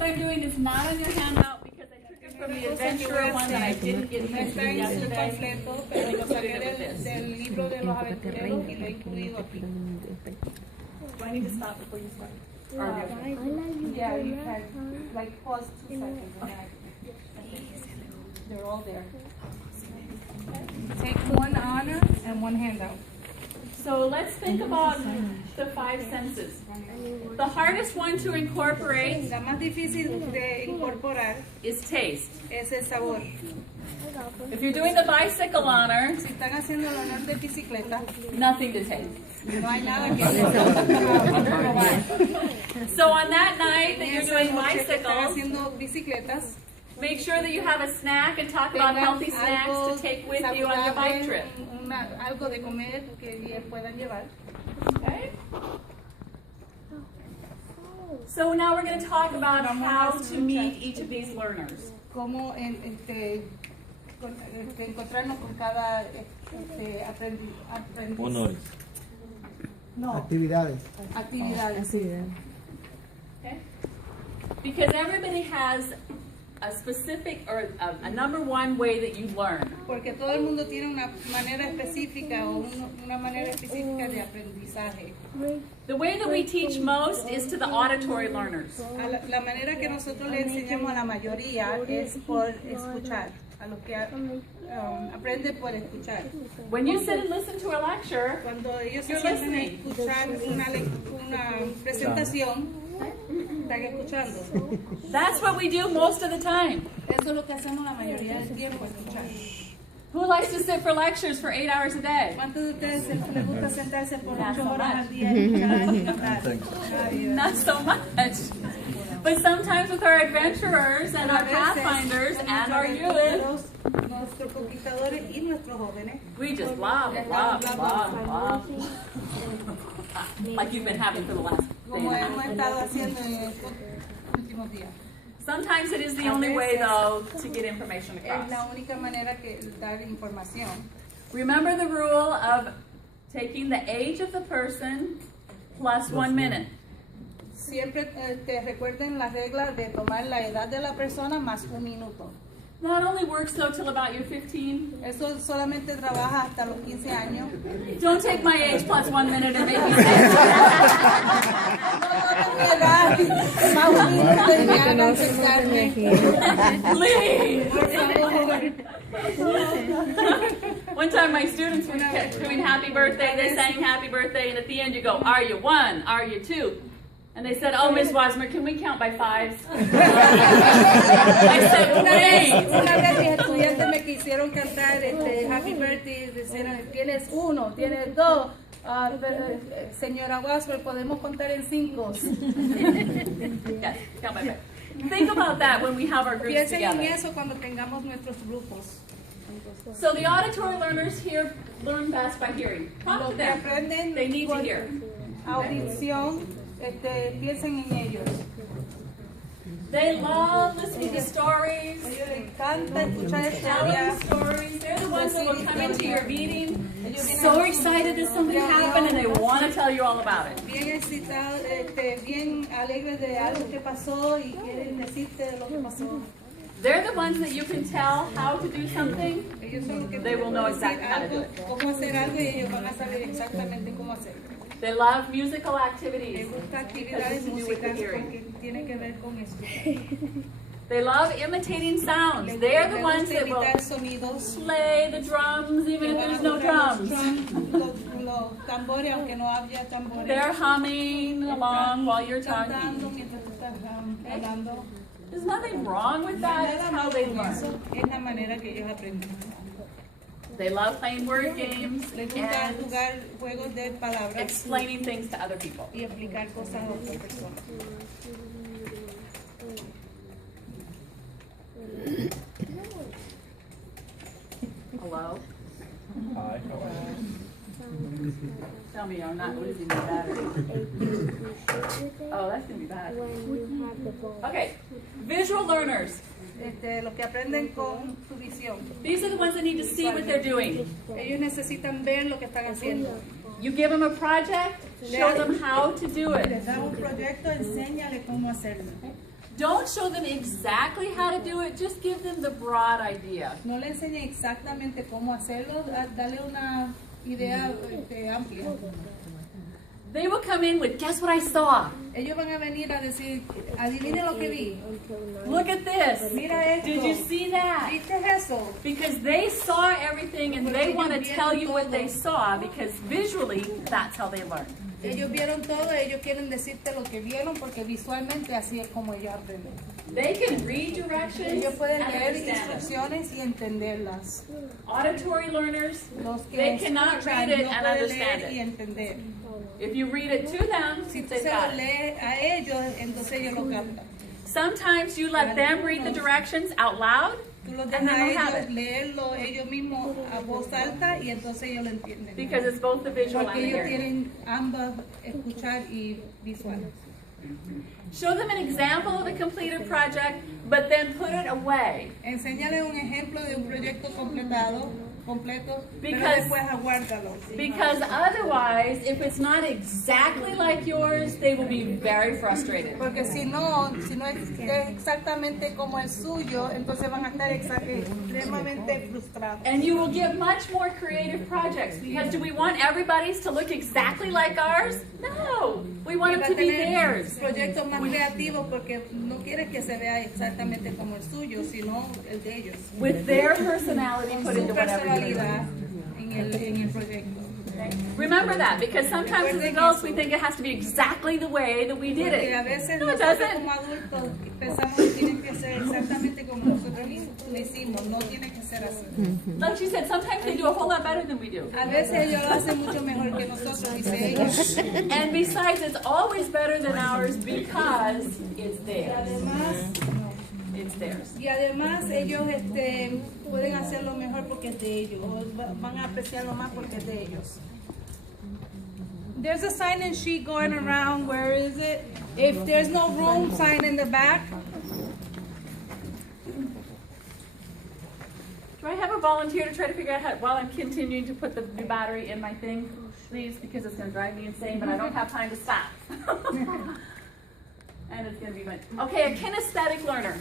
that I'm doing is not on your handout because I took it from the adventurer one that I didn't get to yesterday. Del libro de los aventureros y lo he incluido aquí. Do I need to stop before you start? Yeah, you can like pause 2 seconds. They're all there. Take one honor and one handout. So let's think about the 5 senses. The hardest one to incorporate La más difícil de incorporar is taste. es el sabor. If you're doing the bicycle honor, Si están haciendo el honor de bicicleta, nothing to taste. no hay nada que probar. So on that night that you're doing Están bicycles, haciendo bicicletas. make sure that you have a snack and talk about healthy snacks to take with you on your bike trip. Algo de comer que puedan llevar. Okay? So now we're going to talk about how to meet each of these learners. Cómo encontrarnos con cada aprendiz. Honores. No, Actividades. actividades. Okay? Because everybody has a specific or a number one way that you learn. Porque todo el mundo tiene una manera específica o una manera específica de aprendizaje. The way that we teach most is to the auditory learners. La manera que nosotros le enseñamos a la mayoría es por escuchar, a los que aprenden por escuchar. When you sit and listen to a lecture, Cuando ellos se you're sienten a listening. escuchar una presentación, están escuchando. That's what we do most of the time. Eso es lo que hacemos la mayoría del tiempo, escuchar. Who likes to sit for lectures for 8 hours a day? ¿Cuántos de ustedes les gusta sentarse por Not 8 so horas much. al día y escuchar y cantar? Not so much. But sometimes with our adventurers and our pathfinders and our youth, Nuestros conquistadores y nuestros jóvenes. we just blah, blah, blah, blah. Like you've been having for the last day Como and a hemos half. estado haciendo en estos últimos días. Sometimes it is the only way, though, to get information Es across. la única manera que dar información. Remember the rule of taking the age of the person plus 1 minute. Siempre te recuerden la regla de tomar la edad de la persona más 1 minuto. That only works, though, till about you're 15. Eso solamente trabaja hasta los 15 años. Don't take my age plus 1 minute and make me say Mi edad más 1 minuto y me hagan sentarme. Leave! Por favor. One time my students were doing happy birthday, they sang happy birthday, and at the end you go, are you 1? Are you 2? And they said, oh, Miss Wasmer, can we count by 5s? I said, please. Una vez mis estudiantes me quisieron cantar Happy Birthday, decían, tienes 1, tienes 2, señora Wasper, podemos contar en 5. Yes, count by 5. Think about that when we have our groups Piensen en together. eso cuando tengamos nuestros grupos. So the auditory learners here learn best by hearing. Talk Los to que them. aprenden They need to por hear. audición, piensen en ellos. They love listening to stories, A ellos les encanta escuchar telling historias. stories. They're the ones that will come into your meeting so excited that something happened and they want to tell you all about it. Bien excitados, bien alegres de algo que pasó y quieren decirte lo que pasó. They're the ones that you can tell how to do something. Ellos son los que They will know pueden decir exactly how to do algo, cómo hacer algo y ellos van a saber exactamente cómo hacerlo. They love musical Me activities. gusta Has actividades to do with the musicales hearing. porque tiene que ver con esto. They love imitating sounds. Les They're the gusta ones that will imitar sonidos. play the drums even if there's no drums. Los tambores, aunque no haya tambores. They're humming along while you're Cantando talking. mientras tú estás hablando. There's nothing wrong with that. It's how they learn. Es la manera que ellos aprenden. They love playing word games Les gusta and jugar juegos de palabras explaining things to other people. y explicar cosas a otras personas. Hello? Hi. Tell me I'm not losing my battery. Oh, that's going to be bad. Okay, visual learners. Los que aprenden con su visión. These are the ones that need to see what they're doing. Ellos necesitan ver lo que están haciendo. You give them a project, show them how to do Les it. da un proyecto, enséñale cómo hacerlo. Don't show them exactly how to do it, just give them the broad idea. No le enseñe exactamente cómo hacerlo, dale una idea amplia. They will come in with, guess what I saw? Ellos van a venir a decir, adivine lo que vi. Look at this. Mira esto. Did you see that? ¿Viste eso? Because they saw everything and they want to tell you what they saw because visually that's how they learn. Ellos vieron todo, ellos quieren decirte lo que vieron porque visualmente así es como ellos aprenden. They can read directions Ellos pueden and leer understand them. instrucciones y entenderlas. Auditory learners, Los que they cannot escuchan read it no and pueden understand leer y it. entender. If you read it to them, Si tú they've se lo got it. lees a ellos, entonces ellos lo captan. Sometimes you let them read the directions out loud Tú los and dejas then a they have ellos it. leerlo ellos mismos a voz alta y entonces ellos lo entienden. Because it's both the visual Porque and the ellos hearing. tienen ambas, escuchar y visual. Show them an example of a completed project, but then put it away. Enséñale un ejemplo de un proyecto completo, pero Because- después aguárdalo. Because otherwise, if it's not exactly like yours, they will be very frustrated. Porque si no es exactamente como el suyo, entonces van a estar extremadamente frustrados. And you will get much more creative projects. Because do we want everybody's to look exactly like ours? No. We want Y them va to a be tener theirs. proyectos más creativos porque no quiere que se vea exactamente como el suyo, sino el de ellos. With their personality Con put su into whatever you're doing. personalidad en el proyecto. Remember that, because sometimes as adults we think it has to be exactly the way that we did Porque a it. veces No, it nosotros doesn't. como adultos pensamos que tiene que ser exactamente como nosotros lo hicimos, no tiene que ser así. Like you said, sometimes they do a whole lot better than we do. A veces ellos lo hacen mucho mejor que nosotros, dice ella. And besides, it's always better than ours because it's Y theirs. además, It's theirs. ellos pueden hacerlo mejor porque es de ellos, o van a apreciarlo más porque es de ellos. There's a sign-in sheet going around. Where is it? If there's no room, sign in the back. Do I have a volunteer to try to figure out how, while I'm continuing to put the new battery in my thing, please, because it's going to drive me insane, but I don't have time to stop. And it's going to be fun. Okay, a kinesthetic learner.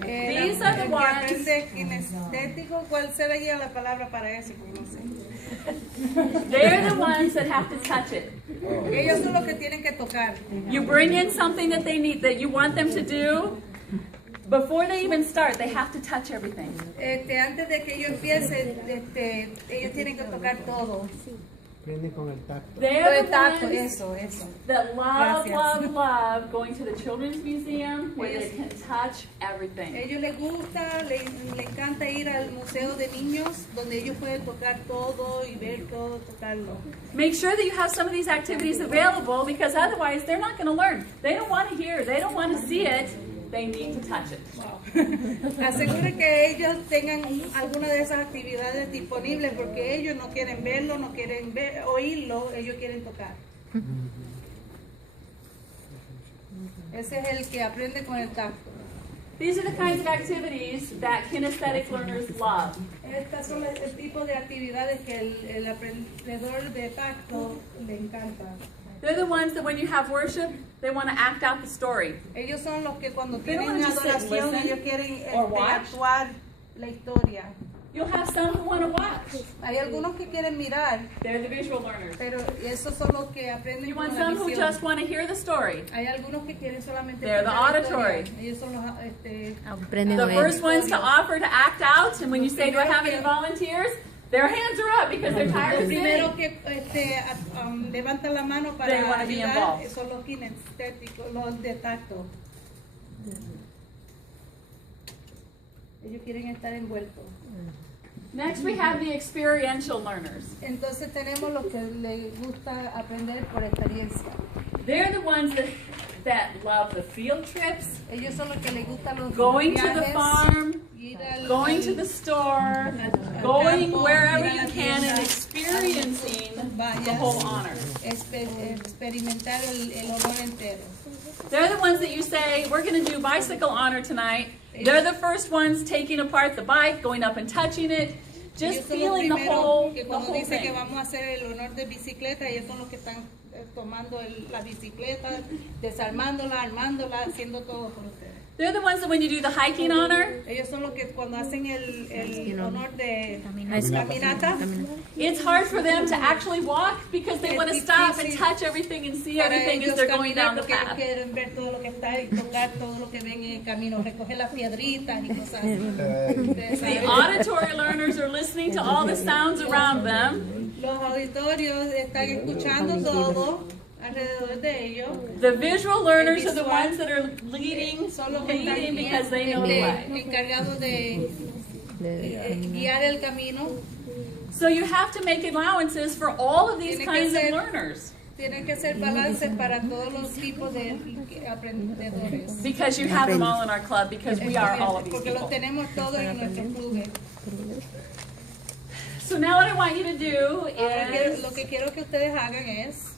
These are the El que ones. aprende kinestético, ¿cuál sería la palabra para eso? Porque no sé. They're the ones that have to touch it. Ellos son los que tienen que tocar. You bring in something that they need, that you want them to do. Before they even start, they have to touch everything. Antes de que ellos empiecen, ellos tienen que tocar todo. Viene con el tacto. They're the Tacto, ones eso. that love, Gracias. love going to the Children's Museum where they can touch everything. Ellos les gusta, le encanta ir al museo de niños donde ellos pueden tocar todo y ver todo, tocarlo. Make sure that you have some of these activities available because otherwise they're not going to learn. They don't want to hear, they don't want to see it, they need to touch it. Asegure que ellos tengan alguna de esas actividades disponibles porque ellos no quieren verlo, no quieren oírlo, ellos quieren tocar. Ese es el que aprende con el tacto. These are the kinds of activities that kinesthetic learners love. Estas son el tipo de actividades que el aprendedor de tacto le encanta. They're the ones that when you have worship, they want to act out the story. Ellos son los que cuando They don't tienen wanna just sit and adoración, listen ellos quieren or watch. actuar la historia. You'll have some who want to watch. Hay algunos que quieren mirar, They're the visual learners. pero esos son los que aprenden You con want la some who visión. just want to hear the story. Hay algunos que quieren solamente They're the escuchar la auditory. historia. Ellos son los Aprenden The a first ver. ones to offer to act out, and when you say, do I have any volunteers? Their hands are up because they're tired los of sitting. primeros que levantan la mano para They wanna be ayudar involved. son los kinestéticos, los de tacto. Ellos quieren estar envueltos. Next, we have the experiential learners. Entonces tenemos los que les gusta aprender por experiencia. They're the ones that love the field trips, Ellos son los que les gustan los going to the viajes, farm, ir al- going to the store, al going campo, wherever ir a you la can, and tienda, experiencing the vallas, whole honor. experimentar el honor entero. They're the ones that you say, we're going to do bicycle honor tonight. They're the first ones taking apart the bike, going up and touching it, just Ellos son los feeling the primeros whole que cuando dice que thing. vamos a hacer el honor de bicicleta, ellos son los que están tomando la bicicleta, desarmándola, armándola, haciendo todo por ustedes. They're the ones that when you do the hiking honor, Ellos son los que cuando hacen el honor de caminata, it's hard for them to actually walk because they want to stop and touch everything and see para everything as ellos they're going caminar down the porque ellos path. quieren ver todo lo que está y tocar todo lo que ven en el camino, recoger las piedritas y cosas así. Ustedes The saben. auditory learners are listening to all the sounds around them. Los auditorios están escuchando todo alrededor de ellos. The visual learners are the ones that are leading Son los que están because they know the way. encargados de guiar el camino. So you have to make allowances for all of these Tiene que kinds of ser- learners Tienen que ser balances para todos los tipos de aprendedores. because you have them all in our club because we are all of these Porque los people. tenemos todos en nuestros clubes. So now what I want you to do Ahora is lo que quiero que ustedes hagan es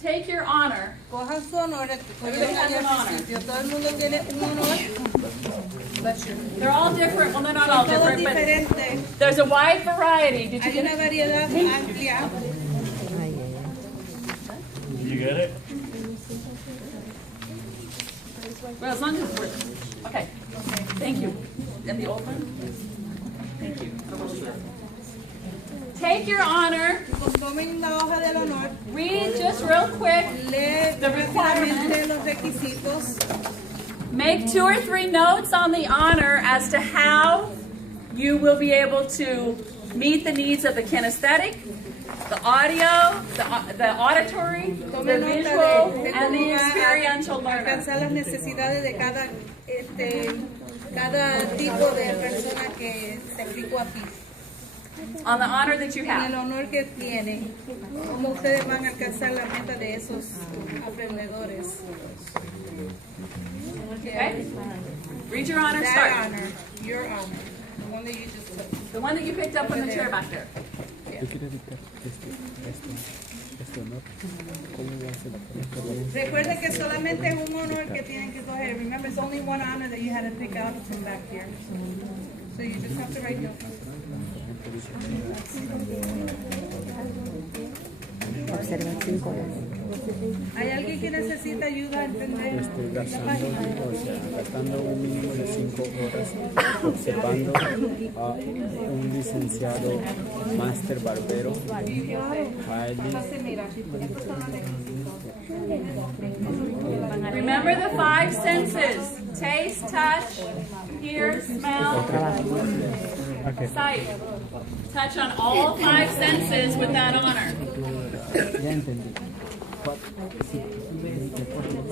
take your honor. cojan su honor. Everybody has an honor. Todo el mundo tiene un honor. They're all different. Well, they're not all Todos different, but diferentes. there's a wide variety. Did you Hay get una it? variedad amplia. You get it? Well, as long as we're okay. Thank you. And the old one? Thank you. Take your honor. Tomen la hoja del honor. Read just real quick. Lee The rápidamente los requisitos. Make 2 or 3 notes on the honor as to how you will be able to meet the needs of the kinesthetic, the audio, the auditory, the Tome nota visual, de and the cómo va experiential a learner. alcanzar las necesidades de cada tipo de persona que se explicó aquí. On the honor that you En el have. honor que tienen, cómo ustedes van a alcanzar la meta de esos aprendedores. Okay? Read your honor, That start. honor, your honor, the one that you just took. The one that you picked up on the chair back there. Yo quiero evitar este honor. ¿Cómo voy a hacer la Recuerden que solamente es un honor que tienen que coger. Remember, it's only one honor that you had to pick out from back here. So you just have to write down. Observa 5 horas. ¿Hay alguien que necesita ayuda a entender Estoy esta gastando, página? gastando un mínimo de 5 horas observando a un licenciado máster barbero. Entonces, mira, estos son los requisitos. Remember the 5 senses. Taste, touch, hear, smell, sight. Touch on all 5 senses with that honor. Ya entendí.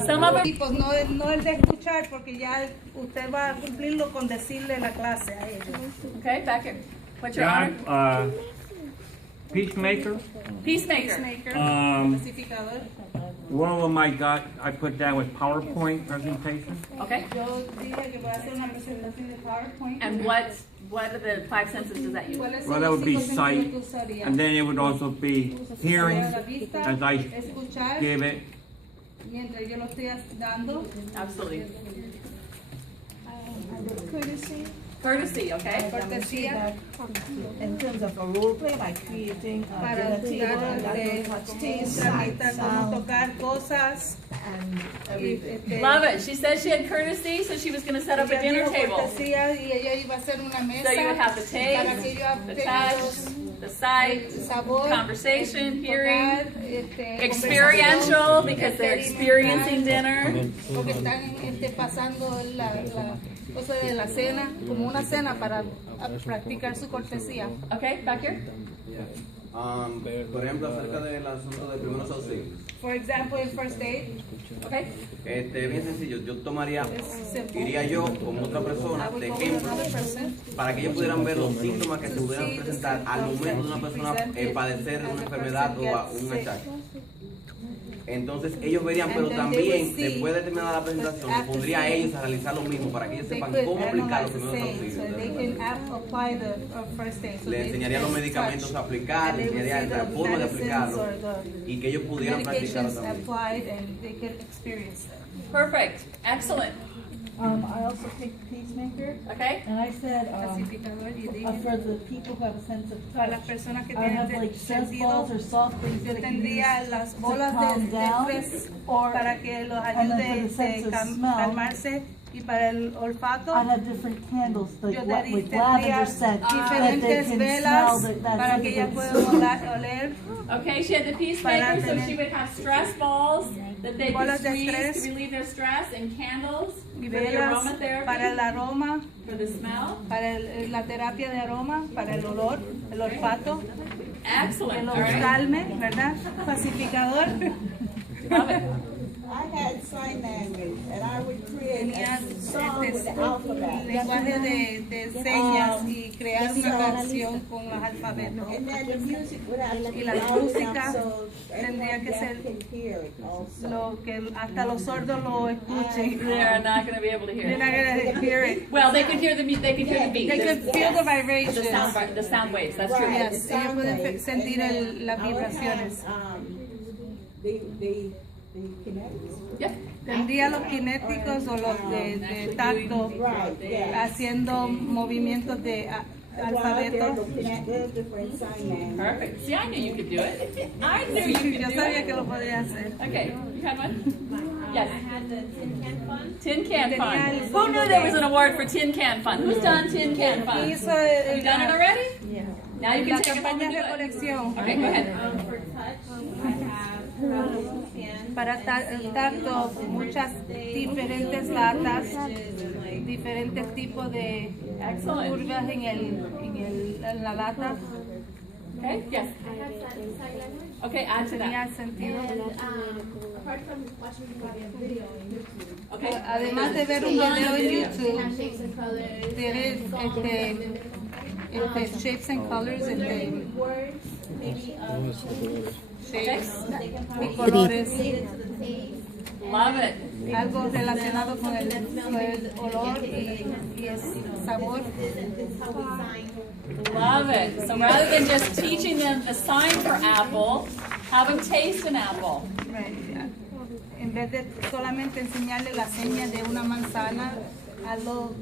Some of Y it, pues no el de escuchar, porque ya usted va a cumplirlo con decirle la clase a ellos. okay, back here. What's your honor? God, peacemaker. Peacemaker. Clasificador. One of them I put down was PowerPoint presentation. Okay. Yo dije que voy a hacer una presentación de PowerPoint. And what are the 5 senses does that use? ¿Cuáles son Well, that los would be 5 sentidos sight, que usaría? and then it would also be hearing La vista, as I escuchar, give it. mientras yo lo estoy dando. Absolutely. Courtesy, okay? Cortesía in terms of a role play, like creating para a table dar and that touch taste, sight, cómo sound, tocar cosas. and Y, everything. Love it. She said she had courtesy, so she was going to set up a ella dinner dijo table. cortesía y ella iba a hacer una mesa So you would have the para que taste, ellos the tengan touch, the sight, sabor, conversation, tocar, hearing, conversación, experiential because they're experiencing dinner. porque están pasando la cosa de la cena, como una cena para practicar su cortesía. Okay, back here. Por ejemplo, acerca del asunto de primeros auxilios. For example, in first aid, Okay. Bien sencillo, yo tomaría, it's simple. iría yo con otra I persona would de go with ejemplo another person. para que ellos pudieran ver los síntomas que se pudieran presentar al momento de una persona padecer de una enfermedad o a un achaque. Entonces ellos verían, pero también después de terminar la presentación, les pondría a ellos a realizar lo mismo para que ellos They sepan could cómo aplicar analyze los the primeros same, so they auxilios. can apply the first aid. So Les they enseñaría los just medicamentos touch, a aplicar, and les they would enseñaría see la the forma de medicines aplicarlo or the y que ellos pudieran practicarlo medications también. applied and they could experience them. Perfect. Excellent. I also picked peacemaker, Okay? and I said, Pacificador, y dije, for the people who have a sense of para touch, las personas que I have tienen like stress sentido, balls or soft things yo that can tendría use las to bolas calm de down, estrés or para que los and then ayude for the sense of a smell, calmarse, y para el olfato I have different candles, like yo with tendría lavender scent, that they diferentes can smell velas that para que ellas fragrance. puedan oler. Okay, she had the peacemaker, so she would have stress balls that they could Bolas de squeeze estrés. to relieve their stress, and candles Y for the velas para el aromatherapy, aroma, for the smell. para la terapia de aroma, para el olor, el olfato, que Excellent. los All right. calme, ¿verdad? Pacificador. Love it. I had sign language, and I would create Tenía a song with the alphabet. lenguaje de señas y crear una canción con los alfabetos. And then the music would have to Y be la loud música enough so tendría que everyone ser can hear it also. lo que hasta los sordos lo escuchen. They're not going to be able to hear They're it. not gonna hear it. Well, they could hear the they could hear the beat. They could feel the vibrations. The sound waves. That's true. Right. Yes, ellos pueden sentir las I would vibraciones. have, the kinetics. Yeah. Tendría los kinéticos o los de tacto Right, yeah. haciendo movimientos de alfabeto. There's different sign language. Perfect. See, I knew you could do it. I knew you could Yo do sabía it. que lo podía hacer. Okay, you had one? Yes. I had the Tin Can Fun. Tin Can Tenía Fun. el Who fondo knew there de- was an award for Tin Can Fun? Who's done Tin Can Fun? Hizo You done it already? Yeah. Now you La can take it home campaña and de do it. colección. Okay, go ahead. For touch, I have cans. Para tacto, muchas diferentes latas, diferentes tipos de Excellent. curvas en la lata. Okay, yes. I have sign language. Okay, add to Tenía that. sentido. Apart from watching a video on YouTube, Okay. Además de ver un video en they YouTube, have shapes and colors. tienes shapes and colors, Words, maybe shapes they can y probably colores, relate it to the taste. Love it. algo relacionado con el olor y el sabor. This is how we sign. Love it. So rather than just teaching them the sign for apple, have them taste an apple. Right. En vez de solamente enseñarle la seña de una manzana, hazlo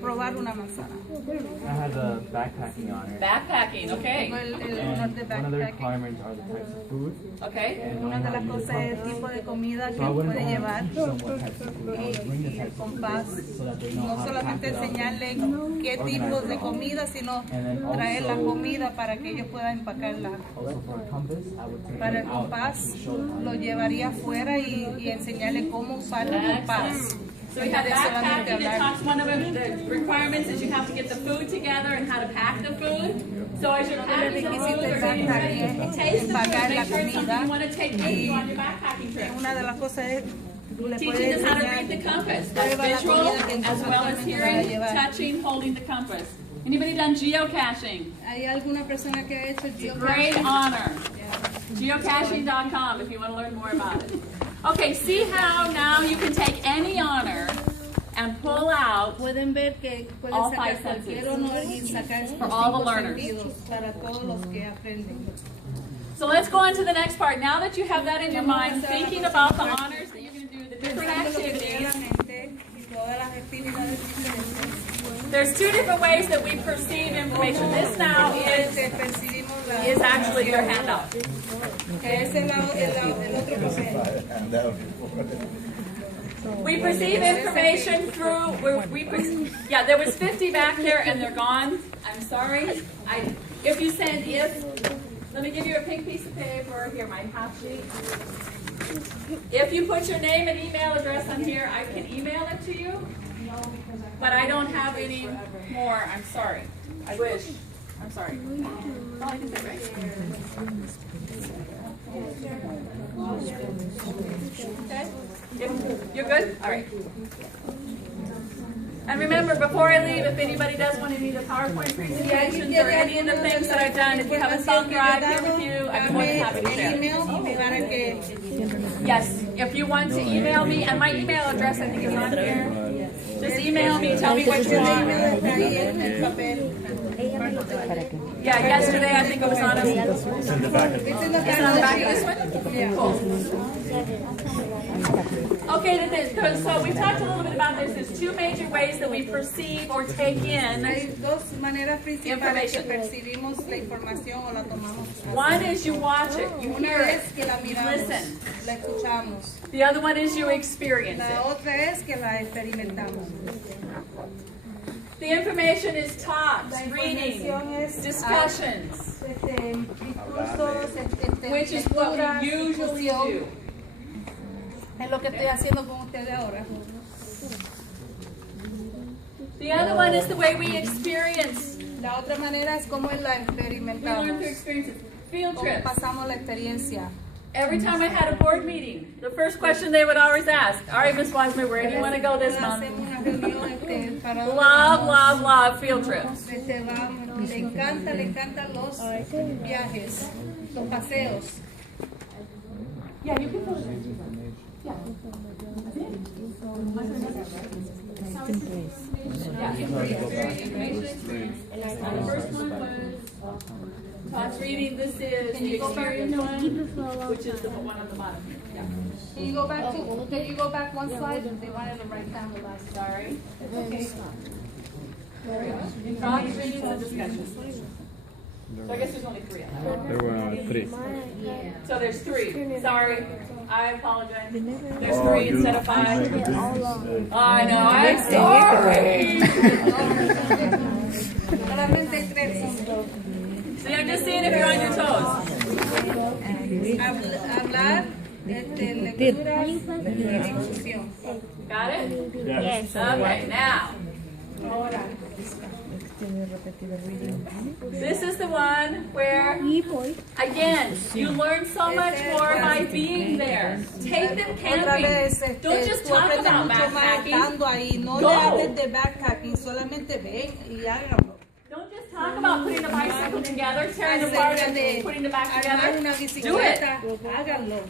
probar una manzana. I had the backpacking honor. Backpacking, okay. Tengo el honor de And one of the backpacking. requirements are the types of food. Okay. And Una knowing de how las to use cosas es el compass. tipo de comida que So I wouldn't puede llevar only show them what types of food, I would bring the y el types of food compás. so that they know No how to pack solamente it up. enseñarle qué tipos de comida, sino And then traer la also- comida para que ellos puedan empacarla. Also for a compass, I would take Para el them out compás and show them how lo to use it. llevaría afuera y enseñarle cómo usar el compás. Excellent. So we have backpacking that talks, one of the requirements is you have to get the food together and how to pack the food. So as you're packing the food or getting ready to taste the food, make sure it's something you want to take with you on your backpacking trip. Una de las cosas es tú le Teaching puedes us how to read the enseñar compass. That's prueba la visual comida que as well as usualmente hearing, va a llevar. touching, holding the compass. Anybody done geocaching? ¿Hay alguna persona que ha hecho Great geocaching? honor. Geocaching.com if you want to learn more about it. Okay, see how now you can take any honor and pull out Pueden ver que pueden All sacar five cualquier senses. honor y sacar For all the cinco learners. sentidos para todos los que aprenden. So let's go on to the next part. Now that you have that in your mind, thinking about the honors that you're going to do, the different Pensando lo que tiene la activities, mente y todas las actividades diferentes. there's two different ways that we perceive information. This now Percibimos la is actually your handout. que es el otro papel. We perceive information through, yeah, there was 50 back there and they're gone. I'm sorry. If you send let me give you a pink piece of paper, here, my half sheet. If you put your name and email address on here, I can email it to you. But I don't have any more, I'm sorry. I wish. I'm sorry. All I can say, right? Okay? You're good? All right. And remember, before I leave, if anybody does want any of the PowerPoint presentations or any of the things that I've done, if you have a thumb drive here with you, I'm more than happy to share. Para que Yes, if you want to email me, and my email address I think is on here. Just email me, tell me what you want. Yeah, yesterday I think it was on it. Is it on the back of this one? Cool. Okay, so we talked a little bit about this. There's two major ways that we perceive or take in. Hay dos maneras principales que Information. percibimos la información o la tomamos. One is you watch it, you Una hear es que la it, you miramos, listen. la escuchamos. The other one is you experience La it. otra es que la experimentamos. The information is talks, La reading, información es discussions, discursos, which is what lecturas, we usually discusión. do. Es lo que estoy haciendo con ustedes ahora. The other one is the way we experience. La otra manera es como la We learn experimentamos, through experiences. Field cómo trips. pasamos la experiencia. Every time I had a board meeting, the first question they would always ask, all right, Ms. Wiseman, where do you want to go this month? Hacemos una reunión, ¿para dónde Blah, vamos? blah, blah, field trips. Vamos. Le encantan los viajes, los paseos. Yeah, you can go to The first one was talks reading. This is the experience one, which is the one on the bottom. Yeah. Can you go back one slide? They wanted to write down the last. Sorry. Okay. Talks, readings, and discussions. So I guess there's only three on that. There were three. So there's three. Sorry. I apologize. There's three instead of five. I know. I'm sorry. Solamente tres. See, I'm just seeing if you're on your toes. Hablar, lecturas y discusión. Got it? Yes. Okay, now. Ahora, This is the one where, again, you learn so much more by being there. Take them otra vez, camping. Don't just tú talk aprendes about mucho más backpacking. estando ahí. No Go. le hables de backpacking, solamente ven y háganlo. Don't just talk about putting the bicycle together, tearing it apart, and putting it back Armar una together. Do it. bicicleta, háganlo.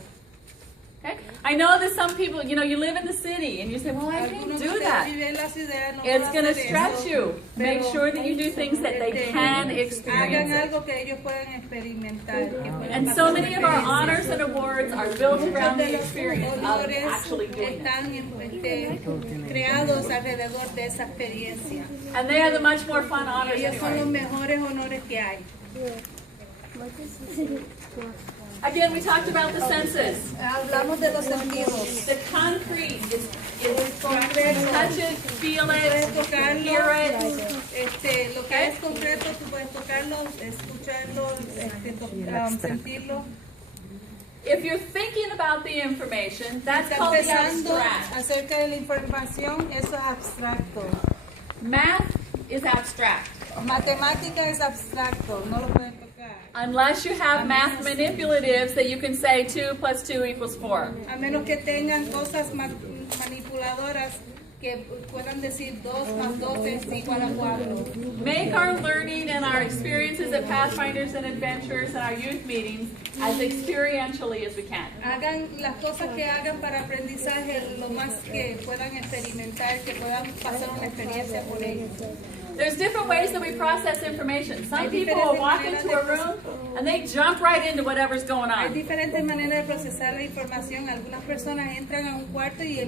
Okay? I know that some people, you live in the city and you say, well, I can't Algunos do que that. viven en la ciudad no It's pueden going to hacer stretch eso, you. Make pero, sure that you do things that they can hagan experience. it. algo que ellos puedan experimentar. Que puedan And pasar so una many of our experiencia. honors and awards are built around De the los experience of honores actually doing it. están creados alrededor de esa experiencia. And they are the much more fun honors Ellos son los anyway. mejores honores que hay. Again, we talked about the senses. Hablamos de los sentidos. The concrete is Concreto. touch it, feel Puedes it, tocarlo, hear it. lo que es concreto, tú puedes tocarlo, escucharlo, sentirlo. If you're thinking about the information, that's Está called the pensando abstract. acerca de la información, eso es abstracto. Math is abstract. Matemática es abstracto, no lo pueden tocar. Unless you have math manipulatives that you can say 2 + 2 = 4. A menos que tengan cosas manipuladoras que puedan decir 2 más 2 es igual a 4. Make our learning and our experiences at Pathfinders and Adventures and our youth meetings as experientially as we can. Hagan las cosas que hagan para aprendizaje lo más que puedan experimentar, que puedan pasar una experiencia con ellos. There's different ways that we process information. Some people will walk into a room and they jump right into whatever's going Hay on. diferentes maneras de procesar la información. Algunas personas entran a un cuarto y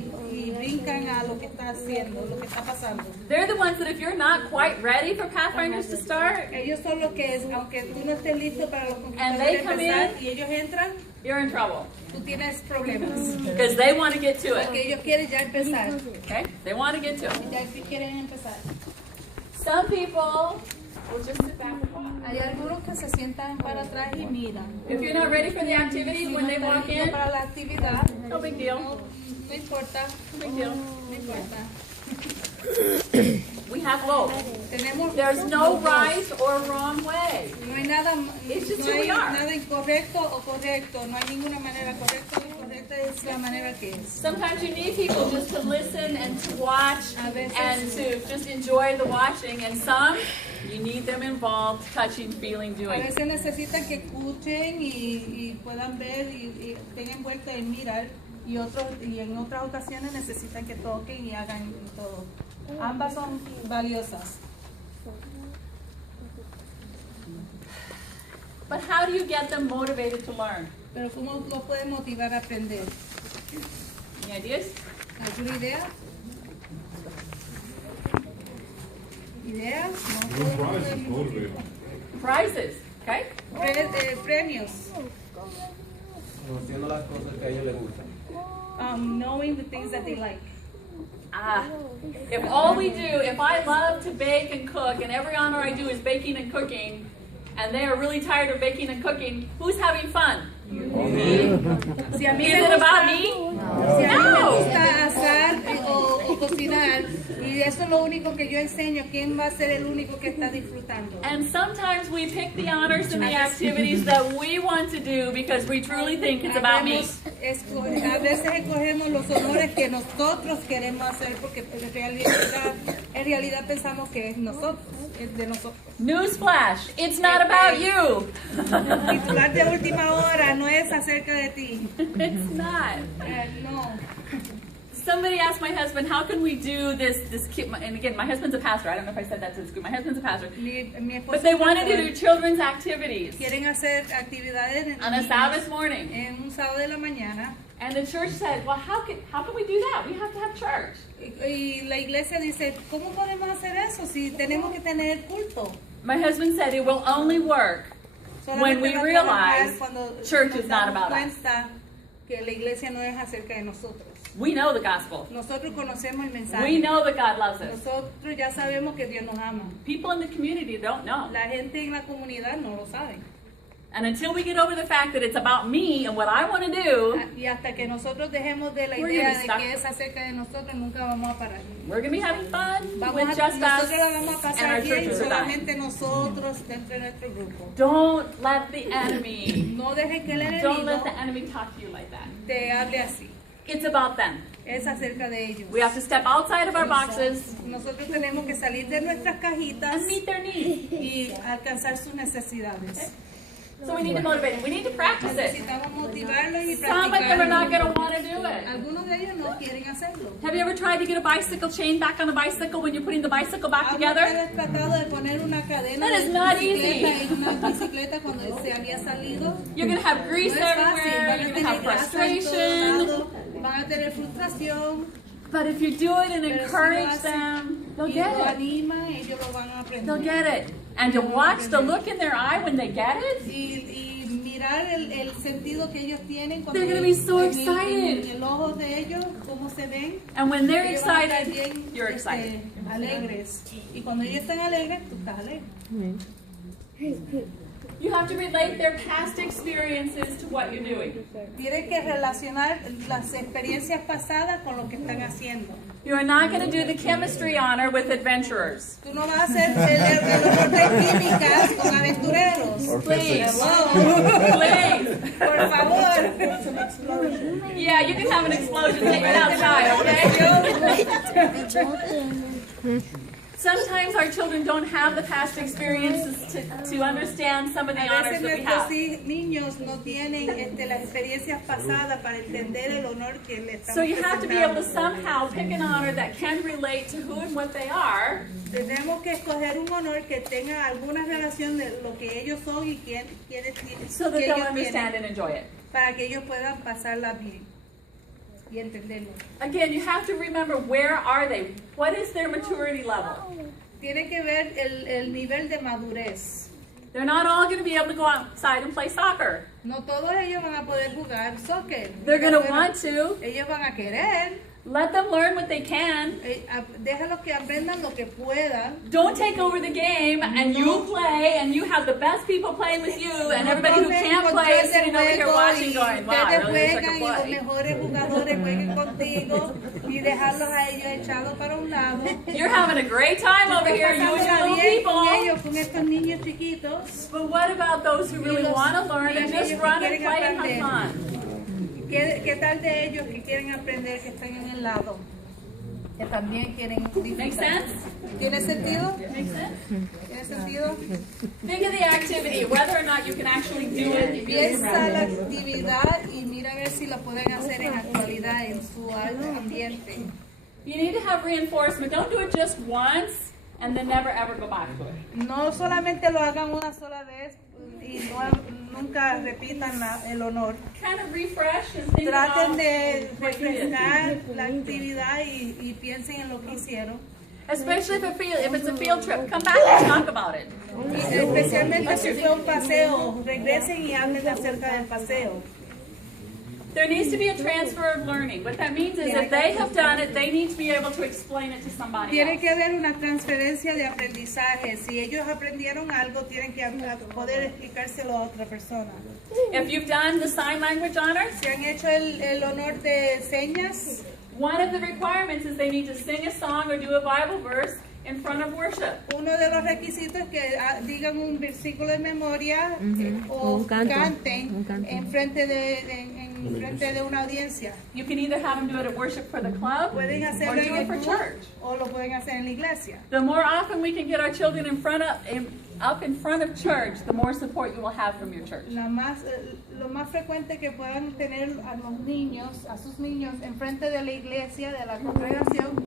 brincan a lo que está haciendo, lo que está pasando. They're the ones that if you're not quite ready for Pathfinders to start, Ellos son los que, aunque tú no estés listo para los And they computadores come empezar, in. y ellos entran, you're in trouble tú tienes problemas. because they want to get to Porque it. ellos quieren ya empezar. Okay? They want to get to it. Ya quieren empezar. Some people will just sit back and watch. Hay algunos que se sientan para atrás y miran. If you're not ready for the activity Si when no they están walk listos in, para la actividad, no big deal. no importa, No big deal. no importa. We have both. Tenemos There's no right or wrong way. No hay nada, It's just no who we hay are. nada incorrecto o correcto, no hay ninguna manera correcta o incorrecta, es la manera que es. Sometimes you need people just to listen and to watch A veces- and to just enjoy the watching. And some, you need them involved, touching, feeling, A doing. veces necesitan que escuchen y puedan ver y estén envueltos en mirar y en otras ocasiones necesitan que toquen y hagan todo. Ambas son valiosas. But how do you get them motivated to learn? Pero ¿cómo lo pueden motivar a aprender? Any ideas? ¿Alguna idea? ¿Ideas? No, Prizes, okay? Premios. Conociendo las cosas que a ellos les gustan. Knowing the things that they like. If all we do, if I love to bake and cook, and every honor I do is baking and cooking, and they are really tired of baking and cooking, who's having fun? Me? Si a mí Is me it gusta, about me? si a mí me No. gusta asar o cocinar, y eso es lo único que yo enseño, ¿quién va a ser el único que está disfrutando? And sometimes we pick the honors and the activities that we want to do because we truly think it's about me. A veces escogemos los honores que nosotros queremos hacer porque en realidad pensamos que es nosotros, es de nosotros. Newsflash, it's not about you. Titular de última hora no es acerca de ti. It's not. No. Somebody asked my husband, how can we do this and again, my husband's a pastor. I don't know if I said that to the school. My husband's a pastor. Mi esposo But they wanted to do children's activities quieren hacer actividades on a Sabbath morning. en un sábado de la mañana. And the church said, well, how can we do that? We have to have church. Y la iglesia dice, ¿cómo podemos hacer eso si tenemos que tener culto? My husband said it will only work when we Solamente va a realize trabajar cuando church nos is not damos about us. cuenta que la iglesia no es acerca de nosotros. We know the gospel. Nosotros conocemos el mensaje. We know that God loves us. Nosotros ya sabemos que Dios nos ama. People in the community don't know. La gente en la comunidad no lo sabe. And until we get over the fact that it's about me and what I want to do, Y hasta que nosotros dejemos de la We're idea gonna de be que es acerca de nosotros, nunca vamos a parar. we're going to be having fun Vamos with just us nosotros la vamos a and pasar our bien, churches are dying. solamente nosotros dentro de nuestro grupo. Don't let the enemy, No dejes que el don't let enemigo the enemy talk to you like that. te hable así. It's about them. Es acerca de ellos. We have to step outside of our boxes Nosotros tenemos que salir de nuestras cajitas and meet their needs. y alcanzar sus necesidades. So we need to motivate them. We need to practice it. Necesitamos motivarlos y Some of them are not practicarlo. going to want to do it. Algunos de ellos no quieren hacerlo. Have you ever tried to get a bicycle chain back on the bicycle when you're putting the bicycle back together? ¿Has tratado de poner una cadena That is de not bicicleta easy. en una bicicleta cuando se había salido? You're going to have grease No es fácil, everywhere. van You're a going to have tener grasa en frustration. todos lados, van a tener frustración. But if you do it and Pero si lo encourage hacen them, they'll y get lo it. animan, ellos lo van a aprender. They'll get it. And to watch the look in their eye when they get it, Y mirar el sentido que ellos tienen cuando They're gonna be so en excited. el ojo de ellos, cómo se ven. and when they're Ellos van a estar excited, bien, you're excited. alegres. Y cuando ellos están alegres, tú estás alegre. You have to relate their past experiences to what you're doing. Tienen que relacionar las experiencias pasadas con lo que están haciendo. You are not going to do the chemistry honor with adventurers. Tú no vas a hacer el honor de químicas con aventureros. Please. Hello. Please. Por favor. Yeah, you can have an explosion. Take it outside, okay? Sometimes our children don't have the past experiences to understand some of the A honors veces that we nuestros have. niños no tienen las experiencias pasadas para entender el honor que le estamos So you have to be able to presentando. somehow pick an honor that can relate to who and what they are. Tenemos que escoger un honor que tenga alguna relación de lo que ellos son y quiénes So that que they'll ellos understand tienen, and enjoy it. para que ellos puedan pasarla bien y entenderlo. Again, you have to remember, where are they? What is their maturity level? Tiene que ver el nivel de madurez. They're not all going to be able to go outside and play soccer. No todos ellos van a poder jugar soccer. They're going to want to. Ellos van a querer. Let them learn what they can. Déjalos que aprendan lo que puedan. Don't take over the game and you play and you have the best people playing with you and everybody who can't play is sitting over here watching going, wow, I really wish I could Y los play. mejores jugadores jueguen contigo y dejarlos a ellos echados para un lado. You're having a great time over here, you and your Pasándola little bien con people. ellos, con estos niños chiquitos. But what about those who really los want to learn and just niños que run and quieren play and have aprender. fun? ¿Qué tal de ellos que quieren aprender, que están en el lado? Que también quieren disfrutar. Make sense? ¿Tiene sentido? Make sense? ¿Tiene sentido? Think of the activity, whether or not you can actually do it. if you're Empieza la actividad y mira a ver si la pueden hacer en actualidad en su ambiente. You need to have reinforcement. Don't do it just once and then never ever go back to it. No solamente lo hagan una sola vez y nunca repitan el honor. Kind of refresh and think Traten about de what you did. refrescar la actividad y piensen en lo que hicieron. Especially if it's a field trip, come back and talk about it. Y especialmente si fue un paseo, regresen y hablen acerca del paseo. There needs to be a transfer of learning. What that means is if they have done it, they need to be able to explain it to somebody Tiene else. que haber una transferencia de aprendizaje. Si ellos aprendieron algo, tienen que poder explicárselo a otra persona. If you've done the sign language honors, Si han hecho el honor de señas, one of the requirements is they need to sing a song or do a Bible verse in front of worship. uno de los requisitos es que digan un versículo de memoria o Un canto, canten un canto. en frente de una audiencia. You can either have them do it at worship for the club or Pueden hacerlo do en it el for club church. o lo pueden hacer en la iglesia. The more often we can get our children up in front of church, the more support you will have from your church. Lo más frecuente que puedan tener a los niños, a sus niños, enfrente de la iglesia, de la congregación,